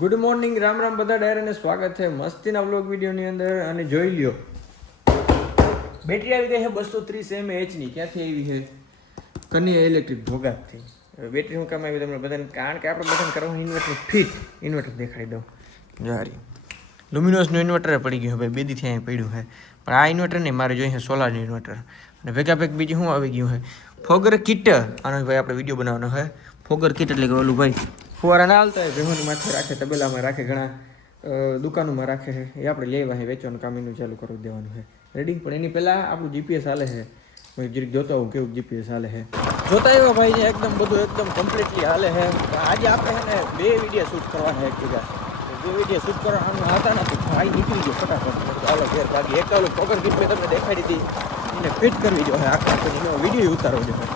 Good morning, Ram Ram બધા ડાયરાને સ્વાગત છે મસ્તીના વ્લોગ વિડીયોની અંદર. અને જોઈ લ્યો, બેટરી આવી ગઈ છે 230 mAh ની. ક્યાંથી આવી છે? કન્યા ઇલેક્ટ્રિક ભોગાતથી. હવે બેટરી હું કામ આવી તમને બધાને, કારણ કે આપણે બધાને કરવાનું ઇન્વર્ટર ફિટ. ઇન્વર્ટર દેખાડી દઉં. જારી લુમિનોસનું ઇન્વર્ટર પડી ગયું ભાઈ, બેદીથી અહીં પડ્યું છે. પણ આ ઇન્વર્ટર નહીં, મારે જોઈએ છે સોલારનું ઇન્વર્ટર. અને ભેગા ભેગ બીજું શું આવી ગયું છે? Fogger kit. આનો ભાઈ આપણે વિડીયો બનાવવાનો છે. ફોગર કિટ એટલે કે ઓલું ભાઈ ફુવારા ના હાલતા હોય, ભેહોની માથે રાખે, તબેલામાં રાખે, ઘણા દુકાનોમાં રાખે છે. એ આપણે લેવા છે, વેચવાનું કામ એનું ચાલુ કરી દેવાનું છે. રેડી? પણ એની પહેલાં આપણું જીપીએસ હાલે છે. હું જરીક જોતા હોઉં કેવું જીપીએસ હાલે છે. જોતા એવા ભાઈ ને એકદમ બધું એકદમ કમ્પ્લીટલી હાલે છે. આજે આપણે છે ને 2 વિડીયો શૂટ કરવાના એક બીજા. 2 વિડીયો શૂટ કરવાનું હતા નથી, ભાઈ નીકળી ગયો ફટાફટ. હાલો ઘેર ભાગી. એક ઓલું ફોગર કિટ મેં તમને દેખાડી દીધી, એને ફિટ કરવી જોઈએ આખા એનો વિડીયો ઉતારવો જોઈએ.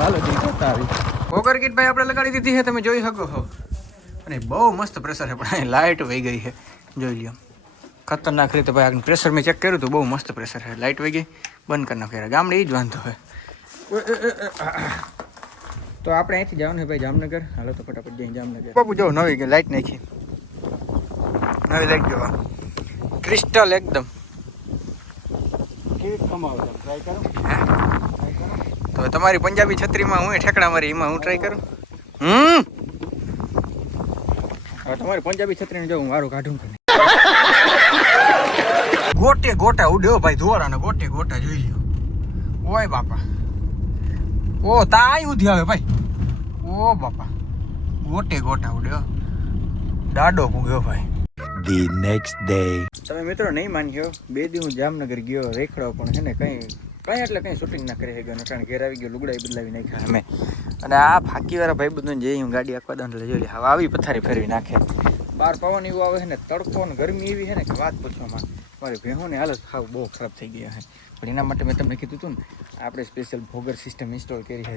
હાલો જઈ જોતા આવી. ફોગર કિટ ભાઈ આપણે લગાડી દીધી છે, તમે જોઈ શકો છો. અને બહુ મસ્ત પ્રેશર છે, પણ લાઇટ વહી ગઈ છે. જોઈ લો, ખતરનાક રીતે ભાઈ આગળ પ્રેશર મેં ચેક કર્યું હતું, બહુ મસ્ત પ્રેશર છે. લાઇટ વહી ગઈ, બંધ કરી નાખ્યા. ગામડે એ જ વાંધો હોય. તો આપણે અહીંથી જવાનું છે ભાઈ જામનગર. હાલો તો ફટાફટ જઈએ જામનગર. બાપુ જો નવી ગઈ લાઇટ નાખી, નવી લાઇટ જોવા ક્રિસ્ટલ એકદમ. કેવી કમાવો ટ્રાય કરો. તો તમારી પંજાબી છત્રીમાં હું ઠેકડા મારી, એમાં હું ટ્રાય કરું. હવે તમારી પંજાબી છત્રીને જો હું મારું કાઢું કે ગોટે ગોટા ઉડ્યો ભાઈ, ધોળાને ગોટે ગોટા જોઈ લ્યો. ઓય બાપા, ઓ તાઈ ઉધી આવે ભાઈ. ઓ બાપા, ગોટે ગોટા ઉડ્યો, દાડો પૂગ્યો ભાઈ. The next day. તમે મિત્રો નહીં માનજો, 2 દી હું જામનગર ગયો રેખડો, પણ છે ને કંઈ એટલે કંઈ શૂટિંગ ના કરી ગયો. નટાણ ઘેર આવી ગયો, લુગડા બદલાવી નાખ્યા અમે. અને આ ફાંકીવાળા ભાઈ બધું જે હું ગાડી આખવા દંડ જોઈ લે. હવે આવી પથારી ફેરવી નાખે. બહાર પવન એવું આવે છે ને, તડકો ને ગરમી એવી છે ને કે વાત પૂછવામાં. મારી ભેહોની હાલત હાવ બહુ ખરાબ થઈ ગયા છે. પણ એના માટે મેં તમને કીધું હતું ને, આપણે સ્પેશિયલ ફોગર સિસ્ટમ ઇન્સ્ટોલ કરી છે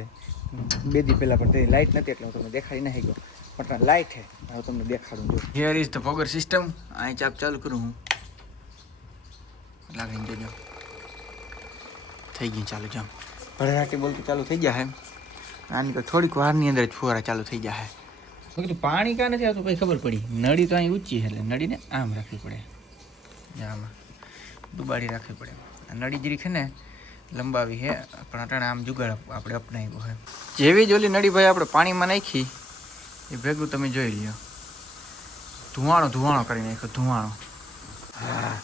2 દી પહેલાં. પણ તેની લાઇટ નથી એટલે હું તમને દેખાડી નહીં ગયો, પણ લાઇટ છે. હવે તમને દેખાડું જો. Here is the fogger system. અહીં ચાપ ચાલુ કરું હું, લાગીને જોજો. થઈ ગઈ ચાલુ. જામ ભરરાટી બોલતું ચાલુ થઈ ગયા છે. આની તો થોડીક વારની અંદર જ ફુવારા ચાલુ થઈ ગયા છે. મેં કીધું પાણી કાં નથી આવતું, કંઈ ખબર પડી. નળી તો અહીં ઊંચી છે, એટલે નળીને આમ રાખવી પડે, આમાં દુબાડી રાખવી પડે. આ નળી જરી છે ને લંબાવી છે, પણ અટાણે આમ જુગાડ આપણે અપનાવ્યું છે. જેવી જ ઓલી નળી ભાઈ આપણે પાણીમાં નાખી, એ ભેગું તમે જોઈ લ્યો, ધુવાણો કરી નાખ્યો. ધુવાણો. હા,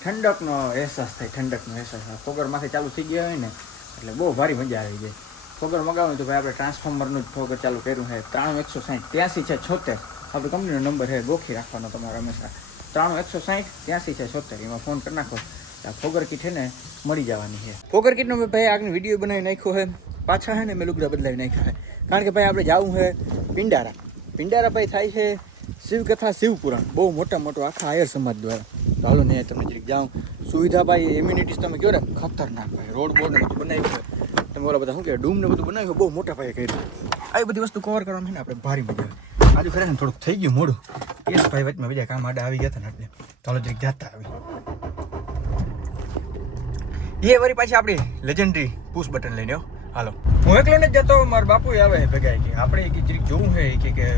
ઠંડકનો અહેસાસ થાય, ઠંડકનો અહેસાસ. ફોગરમાંથી ચાલુ થઈ ગયા હોય ને એટલે બહુ ભારી મજા આવી જાય. ફોગર મગાવ્યું તો ભાઈ આપણે ટ્રાન્સફોર્મરનું જ ફોગર ચાલુ કર્યું છે. 93 160 83 76 આપણે કંપનીનો નંબર છે, ગોખી રાખવાનો તમારે હંમેશા. 93 160 83 76 એમાં ફોન કરી નાખો. આ ફોગર કિટ છે ને મળી જવાની છે. ફોગર કિટનો મેં ભાઈ આગળ વિડીયો બનાવી નાખ્યો છે. પાછા છે ને મેં લુગડા બદલાવી નાખ્યા છે, કારણ કે ભાઈ આપણે જવું છે પિંડારા. પિંડારા ભાઈ થાય છે શિવકથા શિવપુરાણ, બહુ મોટો આખા આયર સમાજ દ્વારા. તો હાલો ને તમને જરીક જાઉં. સુવિધા ભાઈ, એમ્યુનિટીઝ તમે કહો ને ખતરનાક ભાઈ. રોડ બોર્ડ ને બધું બનાવ્યું છે. તમે ઓલા બધા શું કહે ડૂમ ને બધું બનાવ્યું, બહુ મોટા પાયે કર્યું. આવી બધી વસ્તુ કવર કરવામાં છે ને આપણે ભારી મજા આવે. આજુ ખરે ને થોડુંક થઈ ગયું મોડું. કેસ ભાઈ વચમાં બીજા કામ આડા આવી ગયા હતા ને એટલે ચાલો જરીક જાતા આવી. એ વળી પાછી આપણી લેજેન્ડરી પુશ બટન લઈને હાલો. હું એકલો ને જ જતો, મારા બાપુ આવે છે ભેગા કે આપણે જરીક જોવું છે કે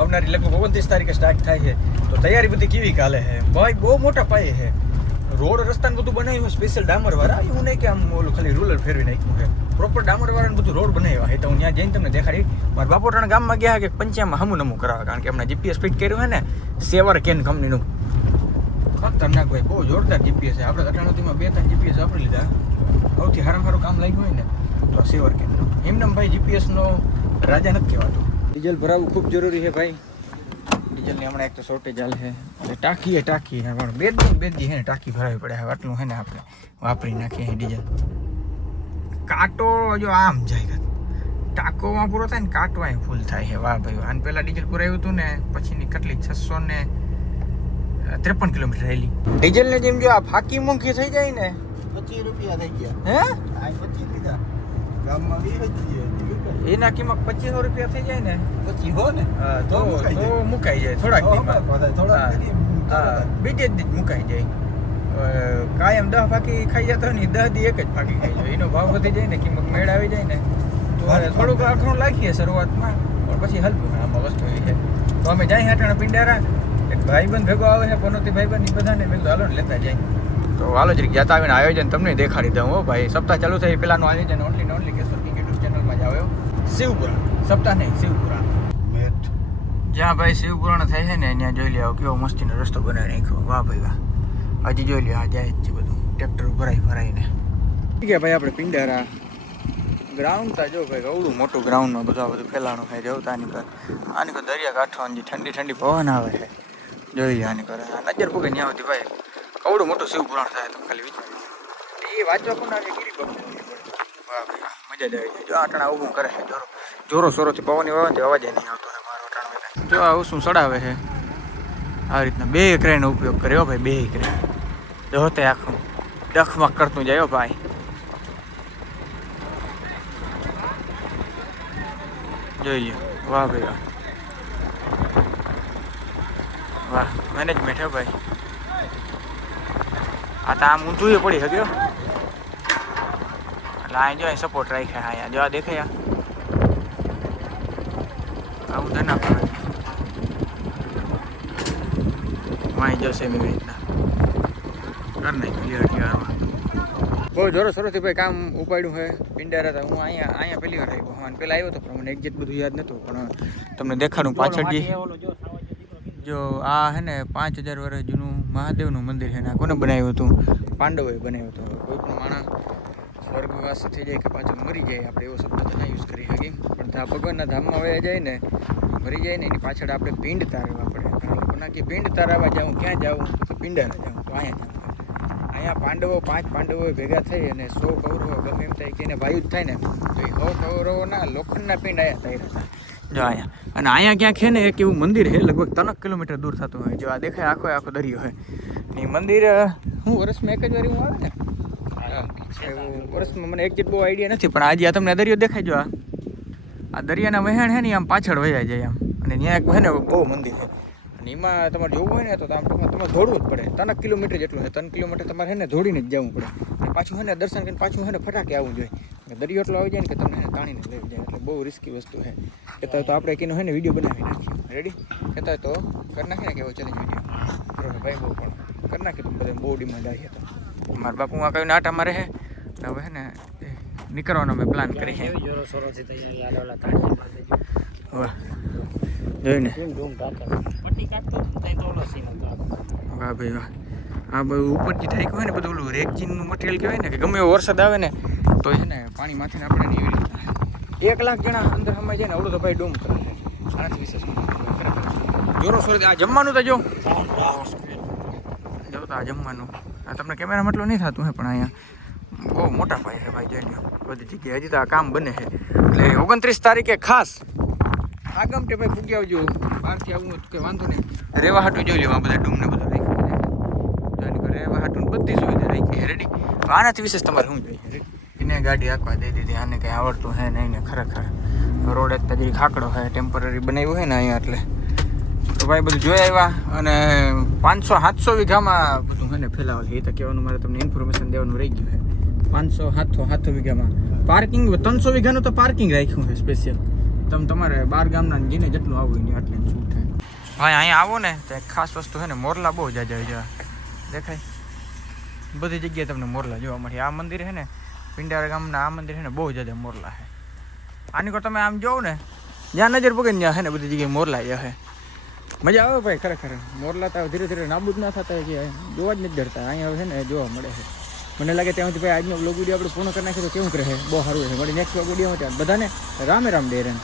આવનારી લગભગ 29 તારીખે સ્ટાર્ટ થાય છે. તો તૈયારી બધી કેવી ચાલે છે ભાઈ? બહુ મોટા પાયે છે. રોડ રસ્તાને બધું બનાવ્યું સ્પેશિયલ ડામરવાળા. એવું નહીં કે આમ ઓલું ખાલી રૂલર ફેરવી નાખ્યું છે, પ્રોપર ડામરવાળાને બધું રોડ બનાવ્યા છે. તો હું ત્યાં જઈને તમને દેખાડી. મારા બાપોટાણા ગામમાં ગયા કે પંચાયતમાં હમું કરાવે, કારણ કે હમણાં જીપીએસ ફિટ કર્યું છે ને સેવર કેન કંપનીનું. ખતરનાક ભાઈ, બહુ જોરદાર જીપીએસ છે. આપણે અટાણુંમાં 2-3 જીપીએસ વાપરી લીધા. સૌથી સારું કામ લાગ્યું હોય ને તો સેવર કેન. એમને ભાઈ જીપીએસનો રાજા નથી કહેવાતો. ડીઝલ ભરાવવું ખૂબ જરૂરી છે ભાઈ. ડીઝલની હમણાં એક તો શોર્ટેજ ચાલે છે, એટલે ટાંકી પણ બે દી છે ને ટાંકી ભરાવી પડે. હવે આટલું છે ને આપણે વાપરી નાખીએ ડીઝલ. કાંટો જો આમ જાય, ટાંકોમાં પૂરો થાય ને કાંટો અહીં ફૂલ થાય છે. વાહ ભાઈ, આને પહેલાં ડીઝલ પુરાવ્યું હતું ને પછીની કેટલી 653 કિલોમીટર રહેલી. ડીઝલને જેમ જો આ ફાકી મોંઘી થઈ જાય ને 25 રૂપિયા થઈ ગયા. હે આ 25 લીધા, ગામમાં 20 એના કિંમત 2500 રૂપિયા થઈ જાય ને 25 હો ને, તો મુકાઈ જાય થોડાક બીજે જ મુકાઈ જાય. કાયમ 10 ફાકી ખાઈ જતો ને 10 દી એક જ ફાકી ખાઈ જાય. એનો ભાવ વધી જાય ને, કિંમત મેળ આવી જાય ને તો થોડુંક આખું લાગીએ શરૂઆતમાં, પણ પછી હલવું. આમાં વસ્તુ એ છે તો અમે જાય હાટણ પિંડારા એક ભાઈબંધ ભેગો આવે છે પનોતી ભાઈબંધ એ બધાને મેં કીધું હાલો ને લેતા જાય તો હાલો જરીક ગયા આવીને આયોજન તમને દેખાડી દઉં હો ભાઈ સપ્તાહ ચાલુ થાય પેલાનું આયોજન ઓનલી ને ઓનલી કેશોર કિંગ યુટ્યુબ ચેનલમાં જ આવ્યો શિવપુરાણ સપ્તાહ નહીં શિવપુરાણ મેટ જ્યાં ભાઈ શિવપુરાણ થાય છે ને ત્યાં જોઈ લ્યો કેવો મસ્તીનો રસ્તો બનાવી નાખ્યો વાહ ભાઈ વાહ હજી જોઈ લ્યો આ જાય જ છે બધું ટ્રેક્ટર ભરાઈને ઠીક છે ભાઈ આપણે પિંડારા ગ્રાઉન્ડ તા જો ભાઈ અવડું મોટું ગ્રાઉન્ડમાં બધું ફેલાણું થાય જવતા આની કર દરિયા કાંઠો જે ઠંડી ઠંડી પવન આવે છે જોઈ લે આની કરે નજર પૂગે ત્યાં આવતી ભાઈ અવડું મોટું શિવપુરાણ થાય તો ખાલી વિચાર એ વાંચવા પણ આવે ગીરી વાહ ભાઈ મજા જ આવી જાય જો આટણા ઊભું કરે છે જોરો સોરોથી પવનની વાવે અવાજ નહીં આવતો હોય મારો અટાણા જો આવું શું ચડાવે છે આ રીતના 2 ક્રેનનો ઉપયોગ કર્યો ભાઈ 2 ક્રેન જોતે આખું ડખમક કરતું જાય ભાઈ જોઈ લો વાહ ભાઈ વાહ મેનેજમેન્ટ હે ભાઈ આ તો આમ ઊંધું પડી શક્યો એટલે અહીં જો સપોર્ટ રાખ્યા અહીંયા જો આ દેખાય આવું ધના પડે અહીં જશે એવી રીતના કર નાખ્યું બહુ જોરો સોરોથી ભાઈ કામ ઉપાડ્યું છે પિંડારા હતા હું અહીંયા પહેલી વાર આવ્યો હા પહેલાં આવ્યો હતો પણ મને એક્ઝેક્ટ બધું યાદ નહોતું પણ તમને દેખાડું પાછળ જો આ હે ને 5000 વર્ષ જૂનું મહાદેવનું મંદિર છે ને કોને બનાવ્યું હતું પાંડવોએ બનાવ્યું હતું કોઈ પણ માણસ સ્વર્ગવાસ થઈ જાય કે પાછો મરી જાય આપણે એવો શબ્દ તો ના યુઝ કરી શકીએ પણ ત્યાં ભગવાનના ધામમાં વયા જાય ને મરી જાય ને એની પાછળ આપણે પિંડ તારવા પડે ઘણા લોકો ના કે પિંડ તારવા જાઉં ક્યાં જાઉં તો પિંડારા જાઉં તો અહીંયા પાંડવો 5 પાંડવો ભેગા થઈ અને 100 કૌરવો ગમે એમ થાય કે એને વાયુ જ થાય ને તો એ 100 કૌરવોના લોખંડના પિંડ અહીંયા તાર્યા જો અહીંયા અને અહીંયા ક્યાંક છે ને એક એવું મંદિર છે લગભગ 3 કિલોમીટર દૂર થતું હોય જો આ દેખાય આખો દરિયો છે એ મંદિર હું વર્ષમાં એક જ વાર હું આવે ને વર્ષમાં મને એક્ઝેક્ટ બહુ આઈડિયા નથી પણ આજે આ તમને દરિયો દેખાય જો આ દરિયાના વહેણ છે ને આમ પાછળ વહ્યા જાય આમ અને ત્યાં એક છે ને બહુ મંદિર છે અને એમાં તમારે જોવું હોય ને તો આમ ટૂંકમાં તમારે દોડવું જ પડે 3 કિલોમીટર જેટલું છે 3 કિલોમીટર તમારે છે ને દોડીને જ જવું પડે અને પાછું છે ને દર્શન કરીને પાછું છે ને ફટાકે આવવું જોઈએ દરિયો એટલો આવી જાય ને કે તમને તાણીને લઈ જાય એટલે બહુ રિસ્કી વસ્તુ છે કહેતા હોય તો આપણે કીનો છે ને વિડીયો બનાવી નાખીએ રેડી કહેતા હોય તો કરી નાખીએ ને કેવો ચેલેન્જ વિડીયો બરોબર ભાઈ બહુ પણ કરી નાખીએ તો બધા બહુ ડિમાન્ડ આવી હતો મારા બાપુ આ કયું નાટા મારે છે હવે છે ને નીકળવાનો અમે પ્લાન કરી છે વાહ જોઈને વાહ ભાઈ વાહ આ બધું ઉપરથી ઠાઈક હોય ને બધું ઓલું રેકજીનનું મટીરિયલ કહેવાય ને કે ગમે એવો વરસાદ આવે ને તો છે ને પાણી માથે આપણે ને એવી રીતના 1 લાખ જણા અંદર સમય જાય ને આવડું તો ભાઈ ડૂમ કરે છે આનાથી વિશેષ ખરેખર જોરો સોરી આ જમવાનું તો જો તો આ જમવાનું આ તમને કેમેરામાં એટલું નહીં થતું હે પણ અહીંયા બહુ મોટા પાયે છે ભાઈ જોઈ લો બધી જગ્યાએ હજી તો આ કામ બને છે એટલે 29 તારીખે ખાસ આગમટે ભાઈ પૂગી આવજો બહારથી આવું કે વાંધો નહીં રેવા હાટું જોઈ લેવા બધા ડૂમને બધું રાખ્યું રેવા હાટું બધી સુવિધા રાખી રેડી આનાથી વિશેષ તમારે શું જોઈએ એને ગાડી આંકવા દઈ દીધી આને કંઈ આવડતું હે નહીં ને ખરેખર રોડ એક તજરી ખાકડો છે ટેમ્પરરી બનાવ્યું હોય ને અહીંયા એટલે તો ભાઈ બધું જોઈ આવ્યા અને 500-700 વીઘામાં બધું છે ને ફેલાવેલું એ તો કહેવાનું મારે તમને ઇન્ફોર્મેશન દેવાનું રહી ગયું છે 500-700 વીઘામાં પાર્કિંગ 300 વીઘાનું તો પાર્કિંગ રાખ્યું છે સ્પેશિયલ તમે તમારે 12 ગામના જીને જેટલું આવું ને આટલે શું થાય ભાઈ અહીંયા આવો ને તો એક ખાસ વસ્તુ છે ને મોરલા બહુ જાજા હોય દેખાય બધી જગ્યાએ તમને મોરલા જોવા મળે આ મંદિર છે ને પિંડારા ગામના આ મંદિર છે ને બહુ જાજા મોરલા છે આની કો તમે આમ જોવો ને જ્યાં નજર પગે ત્યાં છે ને બધી જગ્યાએ મોરલા છે મજા આવે ભાઈ ખરેખર મોરલા તો ધીરે ધીરે નાબૂદ ના થતા કે જોવા જ નથી ડરતા અહીંયા છે ને જોવા મળે છે મને લાગે ત્યાં સુધી ભાઈ આજનો બ્લોગ વિડીયો આપણે પૂર્ણ કરી નાખીએ તો કેવું રહે બહુ સારું છે મળી નેક્સ્ટ બ્લોગ વિડીયો બધાને રામે રામ ડેરન